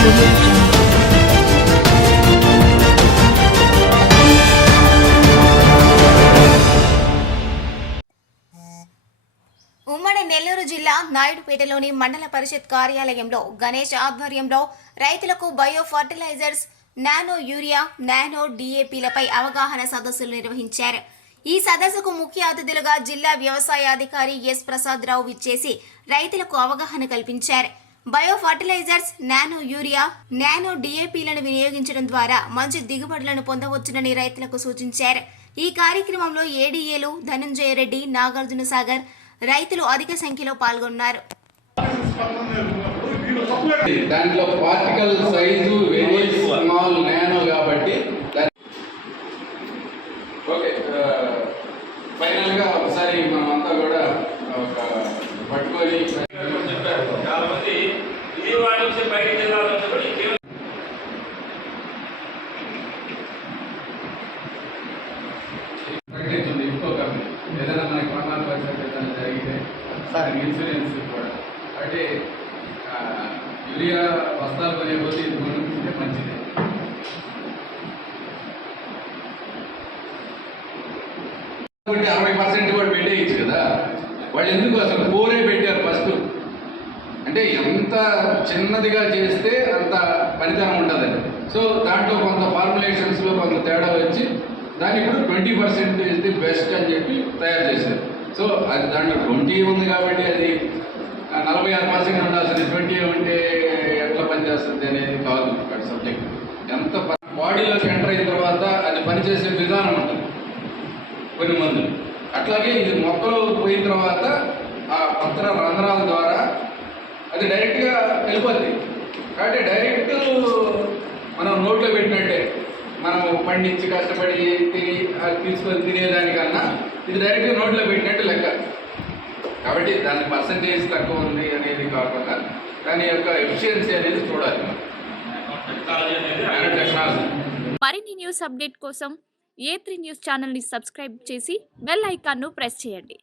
ఉమ్మడి నెల్లూరు జిల్లా నాయుడుపేటలోని మండల పరిషత్ కార్యాలయంలో గణేష్ ఆధ్వర్యంలో రైతులకు bio fertilizers, nano urea, nano డిఏపీలపై అవగాహన సదస్సులు నిర్వహించారు. ఈ సదస్సుకు ముఖ్య అతిథులుగా జిల్లా వ్యవసాయ అధికారి ఎస్ ప్రసాద్ రావు విచ్చేసి రైతులకు అవగాహన కల్పించారు. Bio fertilizers, nano urea, nano డిఏపీలను వినియోగించడం ద్వారా మంచి దిగుబడులను పొందవచ్చునని రైతులకు సూచించారు. ఈ కార్యక్రమంలో ఏడీఏలు ధనంజయ రెడ్డి, నాగార్జున సాగర్ రైతులు అధిక సంఖ్యలో పాల్గొన్నారు. దాంట్లో particle size very small nano కాబట్టి ఓకే ఫైనల్ గా ఒకసారి మనం అంతా కూడా ఒక పట్టుకొని చాలా మంది ఈ వాడి నుంచి బయట జిల్లాలో కూడా ప్రకటించింది ఇంకో కంపెనీ ఏదైనా మనకి ప్రమాద పరిస్థితి ఏదైనా జరిగితే ఇన్సూరెన్స్ కూడా అంటే యూరియా బస్తాలు కొనే పోతే ఇది కొనుక్కుంటే మంచిది. కాబట్టి 60% కూడా పెట్టేయచ్చు కదా. వాళ్ళు ఎందుకు అసలు 4 పెట్టారు ఫస్ట్. అంటే ఎంత చిన్నదిగా చేస్తే అంత ఫలితం ఉంటుందని. సో దాంట్లో కొంత ఫార్ములేషన్స్లో కొంత తేడా వచ్చి దాన్ని ఇప్పుడు 20% ఇస్ ది బెస్ట్ అని చెప్పి తయారు చేశారు. సో అది దాంట్లో 20 ఉంది కాబట్టి అది 46% ఉండాల్సింది 20 ఉంటే ఎట్లా పనిచేస్తుంది అనేది కాదు అక్కడ సబ్జెక్ట్. ఎంత బాడీలోకి ఎంటర్ అయిన తర్వాత అది పనిచేసే విధానం ఉంటుంది కొన్ని మందులు. అట్లాగే ఇది మొక్కలు పోయిన తర్వాత ఆ పత్ర రంధ్రాల ద్వారా అది డైరెక్ట్గా వెళ్ళిపోద్ది. కాబట్టి డైరెక్ట్ మనం నోట్లో పెట్టినట్టే మనం పండించి కష్టపడి తిని తీసుకొని తినేదానికన్నా ఇది డైరెక్ట్గా నోట్లో పెట్టినట్టు లెక్క. కాబట్టి దాని పర్సంటేజ్ తక్కువ ఉంది అనేది కాకుండా దాని యొక్క ఎఫిషియన్సీ అనేది చూడాలి. మరిన్ని న్యూస్ అప్డేట్ కోసం A3 న్యూస్ ఛానల్ని సబ్స్క్రైబ్ చేసి బెల్ ఐకాన్ను ప్రెస్ చేయండి.